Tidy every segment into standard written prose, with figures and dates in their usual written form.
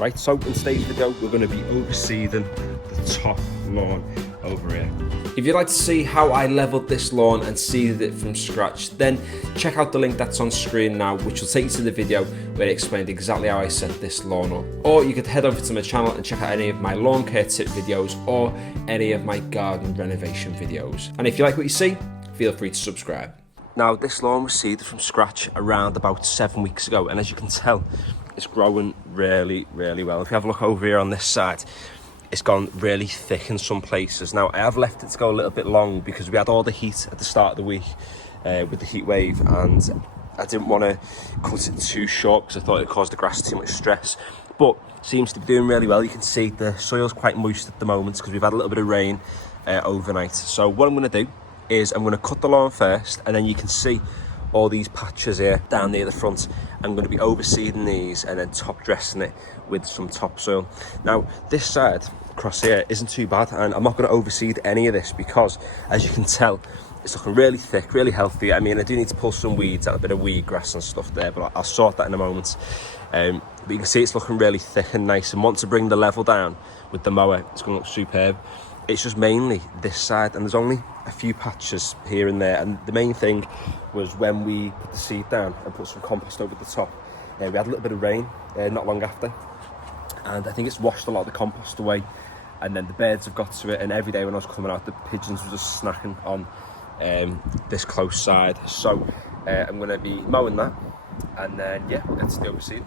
Right, so in today's video, we're going to be overseeding the top lawn over here. If you'd like to see how I leveled this lawn and seeded it from scratch, then check out the link that's on screen now, which will take you to the video where I explained exactly how I set this lawn up. Or you could head over to my channel and check out any of my lawn care tip videos or any of my garden renovation videos. And if you like what you see, feel free to subscribe. Now, this lawn was seeded from scratch around about 7 weeks ago, and as you can tell, it's growing really well. If you have a look over here on this side, it's gone really thick in some places. Now, I have left it to go a little bit long because we had all the heat at the start of the week with the heat wave, and I didn't want to cut it too short because I thought it caused the grass too much stress. But it seems to be doing really well. You can see the soil's quite moist at the moment because we've had a little bit of rain overnight. So what I'm going to do is I'm going to cut the lawn first, and then you can see all these patches here down near the front. I'm going to be overseeding these and then top dressing it with some topsoil. Now, this side across here isn't too bad, and I'm not going to overseed any of this because, as you can tell, it's looking really thick, really healthy. I mean, I do need to pull some weeds out, a bit of weed grass and stuff there, but I'll sort that in a moment. But you can see it's looking really thick and nice, and once I bring the level down with the mower, it's going to look superb. It's just mainly this side, and there's only a few patches here and there, and the main thing was when we put the seed down and put some compost over the top, we had a little bit of rain not long after, and I think it's washed a lot of the compost away, and then the birds have got to it, and every day when I was coming out, the pigeons were just snacking on this close side. So I'm going to be mowing that, and then yeah, we'll get to the overseed.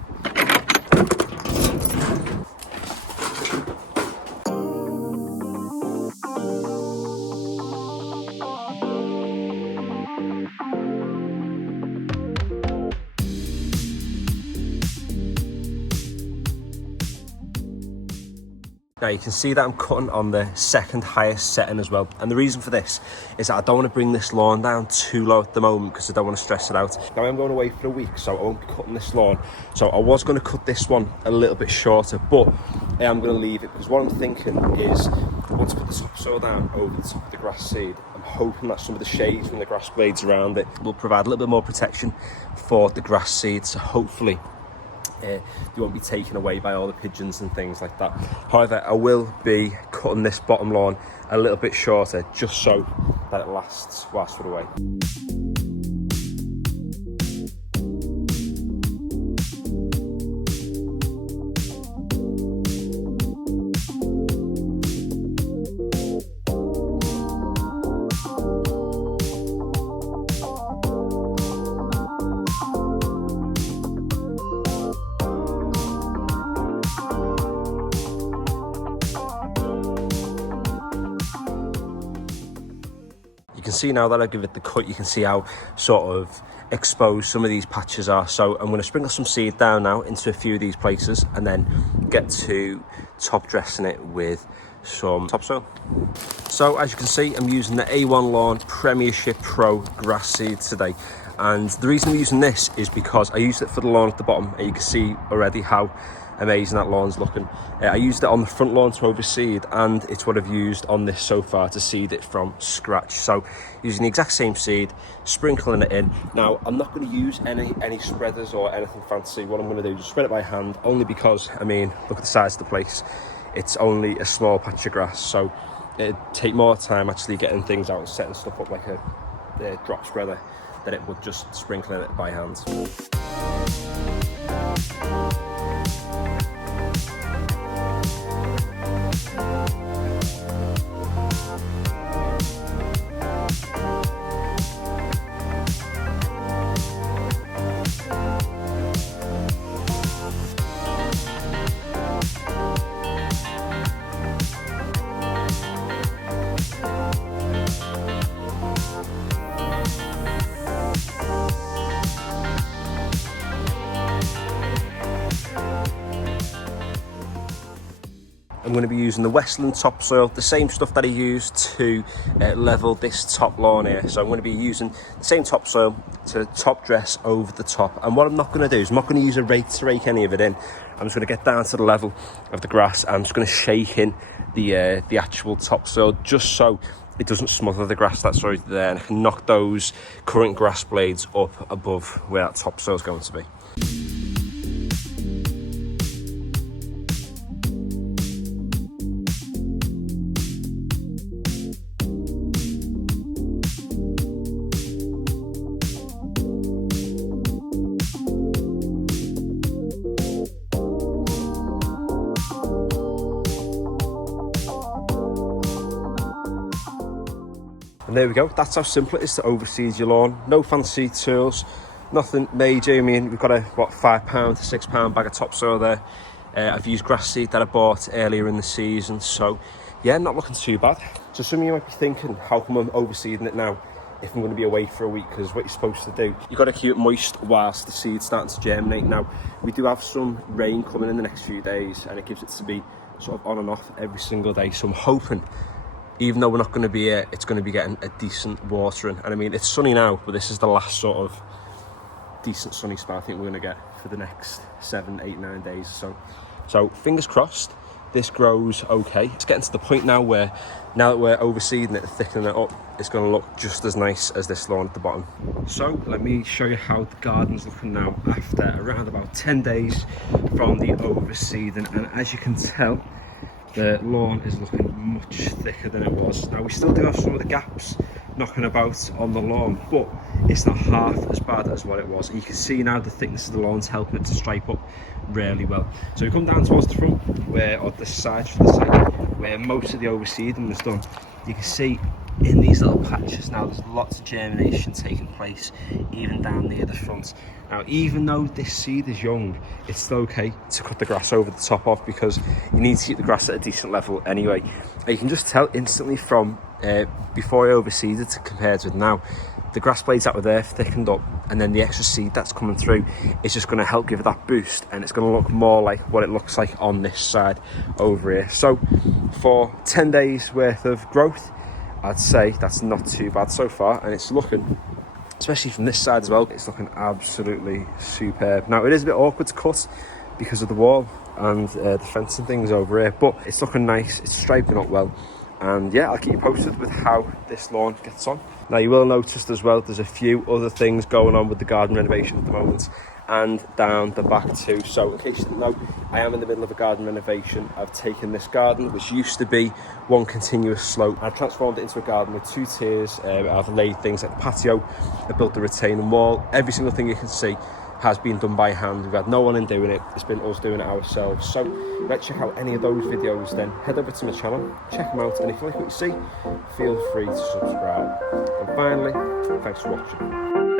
Now you can see that I'm cutting on the second highest setting as well, and the reason for this is that I don't want to bring this lawn down too low at the moment because I don't want to stress it out. Now I'm going away for a week, so I won't be cutting this lawn. So I was going to cut this one a little bit shorter, but I am going to leave it because what I'm thinking is once I put the topsoil down over the top of the grass seed, I'm hoping that some of the shade from the grass blades around it will provide a little bit more protection for the grass seed, so hopefully you won't be taken away by all the pigeons and things like that. However, I will be cutting this bottom lawn a little bit shorter just so that it lasts whilst we're away. You can see now that I give it the cut, you can see how sort of exposed some of these patches are. So I'm going to sprinkle some seed down now into a few of these places and then get to top dressing it with some topsoil. So as you can see, I'm using the A1 Lawn Premiership Pro grass seed today. And the reason I'm using this is because I used it for the lawn at the bottom, and you can see already how amazing that lawn's looking. I used it on the front lawn to overseed, and it's what I've used on this so far to seed it from scratch. So using the exact same seed, sprinkling it in. Now I'm not going to use any spreaders or anything fancy. What I'm going to do is just spread it by hand, only because, I mean, look at the size of the place. It's only a small patch of grass, so it'd take more time actually getting things out and setting stuff up like a drop spreader than it would just sprinkling it by hand. I'm going to be using the Westland topsoil, the same stuff that I used to level this top lawn here. So I'm going to be using the same topsoil to top dress over the top. And what I'm not going to do is I'm not going to use a rake to rake any of it in. I'm just going to get down to the level of the grass. I'm just going to shake in the actual topsoil just so it doesn't smother the grass that's already there, and I can knock those current grass blades up above where that topsoil is going to be. And there we go, that's how simple it is to overseed your lawn. No fancy tools, nothing major. I mean, we've got a, what, £5 to £6 bag of topsoil there. I've used grass seed that I bought earlier in the season, so yeah, not looking too bad. So some of you might be thinking, how come I'm overseeding it now if I'm going to be away for a week? Because what you're supposed to do, you've got to keep it moist whilst the seed's starting to germinate. Now, we do have some rain coming in the next few days, and it gives it to be sort of on and off every single day. So I'm hoping, even though we're not going to be here, it's going to be getting a decent watering. And I mean, it's sunny now, but this is the last sort of decent sunny spell I think we're going to get for the next 7, 8, 9 days or so. So fingers crossed this grows okay. It's getting to the point now where, now that we're overseeding it, thickening it up, it's going to look just as nice as this lawn at the bottom. So let me show you how the garden's looking now after around about 10 days from the overseeding. And as you can tell, the lawn is looking much thicker than it was. Now we still do have some of the gaps knocking about on the lawn, but it's not half as bad as what it was. You can see now the thickness of the lawn's helping it to stripe up really well. So we come down towards the front, where, or the side for the site, where most of the overseeding was done. You can see in these little patches now there's lots of germination taking place, even down near the front. Now, even though this seed is young, it's still okay to cut the grass over the top off, because you need to keep the grass at a decent level anyway. And you can just tell instantly from before I overseeded to compared with now, the grass blades that were there thickened up, and then the extra seed that's coming through is just going to help give it that boost, and it's going to look more like what it looks like on this side over here. So for 10 days worth of growth, I'd say that's not too bad so far, and it's looking, especially from this side as well, it's looking absolutely superb. Now, it is a bit awkward to cut because of the wall and the fence and things over here, but it's looking nice, it's striping up well. And yeah, I'll keep you posted with how this lawn gets on. Now, you will notice as well, there's a few other things going on with the garden renovation at the moment, and down the back too. So in case you didn't know, I am in the middle of a garden renovation. I've taken this garden, which used to be one continuous slope, I've transformed it into a garden with 2 tiers. I've laid things like the patio, I built the retaining wall. Every single thing you can see has been done by hand. We've had no one in doing it, it's been us doing it ourselves. So let's check out any of those videos, then head over to my channel, check them out, and if you like what you see, feel free to subscribe. And finally, thanks for watching.